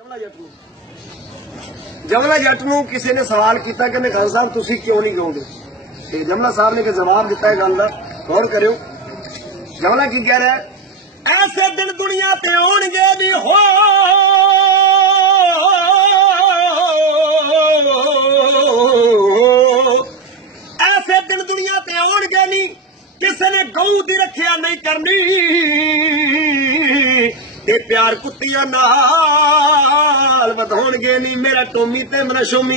ਜਮਲਾ ਜੱਟ ਨੂੰ। ਜਮਲਾ ਜੱਟ ਨੂੰ ਕਿਸੇ ਨੇ ਸਵਾਲ ਕੀਤਾ ਕਿ ਨਿਖਾਨ ਸਾਹਿਬ ਤੁਸੀਂ ਕਿਉਂ ਨਹੀਂ ਗਾਉਂਦੇ? ਤੇ ਜਮਲਾ ਸਾਹਿਬ ਨੇ ਕਿ ਜਵਾਬ ਦਿੱਤਾ ਹੈ ਗੱਲ ਦਾ। ਗੌਰ ਕਰਿਓ। ਜਮਲਾ ਕੀ ਕਹਿ ਰਿਹਾ ਐਸੇ ਦਿਨ ਦੁਨੀਆ ਤੇ ਆਉਣਗੇ ਵੀ ਹੋ। ਐਸੇ ਦਿਨ ਦੁਨੀਆ ਤੇ ਆਉਣਗੇ ਨਹੀਂ। ਕਿਸੇ ਨੇ ਗਊ ਦੀ ਰੱਖਿਆ ਨਹੀਂ ਕਰਨੀ। ਤੇ ਪਿਆਰ ਕੁੱਤੀਆਂ ਨਾਲ ਵਧਾਉਣਗੇ ਨਹੀਂ ਮੇਰਾ ਟੋਮੀ ਤੇ ਮੇਰਾ ਸ਼ੋਮੀ।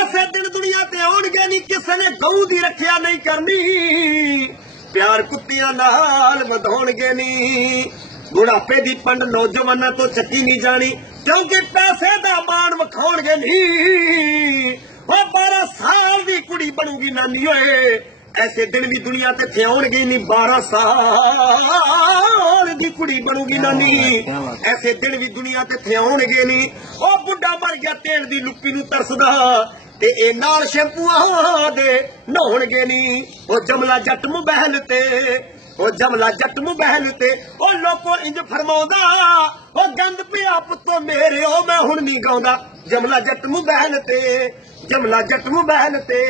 ਐਸੇ ਦਿਨ ਦੁਨੀਆ ਤੇ ਆਉਣਗੇ ਨਹੀਂ, ਕਿਸੇ ਨੇ ਗਊ ਦੀ ਰੱਖਿਆ ਨਹੀਂ ਕਰਨੀ। ਪਿਆਰ ਕੁੱਤੀਆਂ ਨਾਲ ਵਧਾਉਣਗੇ ਨਹੀਂ। ਬੁਢਾਪੇ ਦੀ ਪੰਡ ਨੌਜਵਾਨਾਂ ਤੋਂ ਚੱਕੀ ਨਹੀਂ ਜਾਣੀ। ਕਿਉਂਕਿ ਪੈਸੇ ਦਾ ਮਾਣ ਵਿਖਾਉਣਗੇ ਨਹੀਂ। ਉਹ 12 ਸਾਲ ਦੀ ਕੁੜੀ ਬਣੂਗੀ ਨਾਨੀ ਓਏ। ਐਸੇ ਦਿਨ ਵੀ ਦੁਨੀਆ ਤੇ ਥਿਆਉਣਗੇ ਨਹੀਂ 12 ਸਾਲ ਦੀ ਕੁੜੀ ਬਣੂਗੀ ਨਾਨੀ। ਐਸੇ ਦਿਨ ਵੀ ਦੁਨੀਆ ਤੇ ਥਿਆਉਣਗੇ ਨਹੀਂ। ਉਹ ਬੁੱਢਾ ਮਰ ਗਿਆ ਤੇਲ ਦੀ ਲੁੱਪੀ ਨੂੰ ਤਰਸਦਾ। ਤੇ ਇਹ ਨਾਲ ਸ਼ੈਂਪੂਆਂ ਦੇ ਨਹਾਉਣਗੇ ਨਹੀਂ। ਉਹ ਜਮਲਾ ਜੱਟ ਮੁਬਹਿਲ ਤੇ ਉਹ ਜਮਲਾ ਜੱਟ ਮੁਬਹਿਲ ਤੇ ਉਹ ਲੋਕੋ ਇੰਜ ਫਰਮਾਉਂਦਾ ਉਹ ਗੰਦ ਪਿਆ ਪੁੱਤੋ ਮੇਰੇ ਉਹ ਮੈਂ ਹੁਣ ਨਹੀਂ ਗਾਉਂਦਾ। ਜਮਲਾ ਜੱਟ ਮੁਬਹਿਲ ਤੇ ਜਮਲਾ ਜੱਟ ਮੁਬਹਿਲ ਤੇ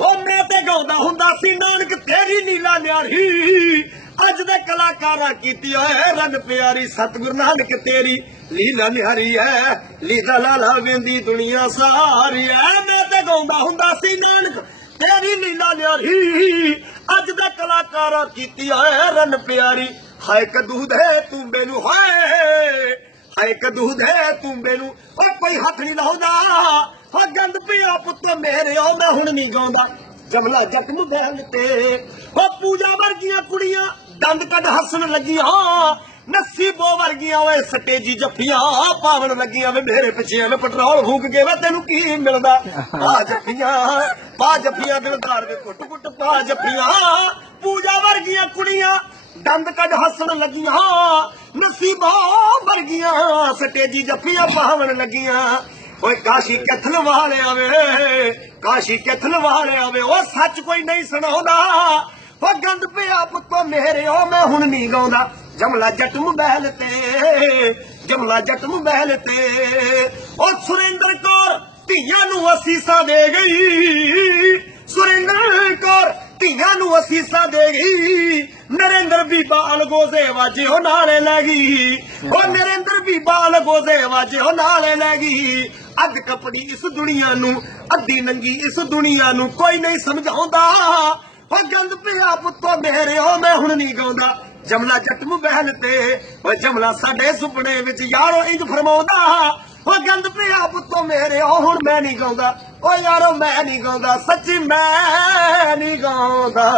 ਉਹ ਮੈਂ ਤੇ ਗਾਉਂਦਾ ਹੁੰਦਾ ਸੀ, ਨਾਨਕ ਤੇਰੀ ਨੀਲਾ ਨਿਆਰੀ। ਅੱਜ ਦੇ ਕਲਾਕਾਰਾਂ ਕੀਤੀ ਓਏ ਰਨ ਪਿਆਰੀ, ਸਤਿਗੁਰ ਨਾਨਕ ਤੇਰੀ ਲੀਲਾ ਨਿਹਾਰੀ ਐ। ਲੀਲਾ ਲਾਲਾ ਵੇਂਦੀ ਦੁਨੀਆ ਸਾਰੀ ਐ। ਮੈਂ ਤੇ ਗਾਉਂਦਾ ਹੁੰਦਾ ਸੀ, ਨਾਨਕ ਤੇਰੀ ਲੀਲਾ ਨਿਹਾਰੀ। ਅੱਜ ਦੇ ਕਲਾਕਾਰਾਂ ਕੀਤੀ ਓਏ ਰਨ ਪਿਆਰੀ। ਹਾਏ ਕਦੂ ਦੇ ਤੂੰਬੇ ਨੂੰ ਹਾਏ। ਹਾਏ ਕਦੂ ਦੇ ਤੂੰਬੇ ਨੂੰ। ਓ ਕੋਈ ਹੱਥ ਨਹੀਂ ਲਾਉਂਦਾ। ਹੋ ਗੰਦ ਪਿਆ ਪੁੱਤ ਮੇਰੇ, ਉਹ ਮੈਂ ਹੁਣ ਨਹੀਂ ਗਾਉਂਦਾ। ਜਮਲਾ ਜੱਟ ਬਹਿਲ ਤੇ ਓ ਪੂਜਾ ਵਰਗੀਆਂ ਕੁੜੀਆਂ, ਦੰਦ ਕੱਢ ਹੱਸਣ ਲੱਗੀਆਂ। ਨੱਸੀ ਬੋ ਵਰਗੀਆਂ ਓਏ ਸਟੇਜੀ ਜੱਫੀਆਂ। ਪਾਵਣ ਲੱਗੀਆਂ ਵੇ ਮੇਰੇ ਪਿੱਛੇ ਵੇ, ਪੈਟਰੋਲ ਫੂਕ ਕੇ ਵੇ, ਤੈਨੂੰ ਕੀ ਮਿਲਦਾ? ਆ ਜੱਫੀਆਂ, ਪਾ ਜੱਫੀਆਂ ਦਿਲਦਾਰ ਦੇ ਕੁੱਟ ਕੁੱਟ ਪਾ ਜੱਫੀਆਂ। ਪੂਜਾ ਵਰਗੀਆਂ ਕੁੜੀਆਂ ਦੰਦ ਕੱਢ ਹੱਸਣ ਲੱਗੀਆਂ, ਨਸੀਬਾਂ ਵਰਗੀਆਂ, ਸਟੇਜੀ ਜੱਫੀਆਂ ਪਾਵਣ ਲੱਗੀਆਂ। ਓਏ ਕਾਸ਼ੀ ਕਥਲ ਵਾਲਿਆ ਵੇ ਕਾਸ਼ੀ ਕਥਲ ਵਾਲਿਆ ਵੇ ਉਹ ਸੱਚ ਕੋਈ ਨਹੀਂ ਸੁਣਾਉਂਦਾ। ਉਹ ਗੰਦ ਪਿਆ ਪੁੱਤੋ ਮੇਰੇ ਮੈਂ ਹੁਣ ਨਹੀਂ ਗਾਉਂਦਾ। ਜਮਲਾ ਜੱਟ ਮੁਬਹਿਲ ਤੇ, ਜਮਲਾ ਜੱਟ ਮੁਬਹਿਲ ਤੇ। ਉਹ ਸੁਰਿੰਦਰ ਕੌਰ, ਧੀਆਂ ਨੂੰ ਅਸੀਸਾਂ ਦੇ ਗਈ। ਸੁਰਿੰਦਰ ਕੌਰ, ਧੀਆਂ ਨੂੰ ਅਸੀਸਾਂ ਦੇ ਗਈ। ਬੀਬਾ ਅਲਗੋਜ਼ੇ ਵਾਜੇ, ਉਹ ਨਾਲੇ ਲੈ ਗਈ। ਉਹ ਨਰਿੰਦਰ ਬੀਬਾ ਅਲਗੋਜ਼ੇ ਵਾਜੇ, ਉਹ ਨਾਲੇ ਲੈ ਗਈ। ਅੱਧ ਕਪੜੀ ਇਸ ਦੁਨੀਆ ਨੂੰ, ਅੱਧੀ ਨੰਗੀ ਇਸ ਦੁਨੀਆ ਨੂੰ, ਕੋਈ ਨਹੀਂ ਸਮਝਾਉਂਦਾ। ਉਹ ਗੰਦ ਪਿਆ ਪੁੱਤੋ ਮੇਰੇ ਉਹ ਮੈਂ ਹੁਣ ਨਹੀਂ ਗਾਉਂਦਾ। ਜਮਲਾ ਜੱਟੂ ਮੁਬਹਿਲ ਤੇ ਉਹ ਜਮਲਾ ਸਾਡੇ ਸੁਪਨੇ ਵਿੱਚ ਯਾਰੋ ਇੰਜ ਫਰਮਾਉਂਦਾ। ਉਹ ਗੰਦ ਪਿਆ ਪੁੱਤੋ ਮੇਰੇ ਉਹ ਹੁਣ ਮੈਂ ਨਹੀਂ ਗਾਉਂਦਾ। ਉਹ ਯਾਰੋ ਮੈਂ ਨਹੀਂ ਗਾਉਂਦਾ, ਸੱਚੀ ਮੈਂ ਨਹੀਂ ਗਾਉਂਦਾ।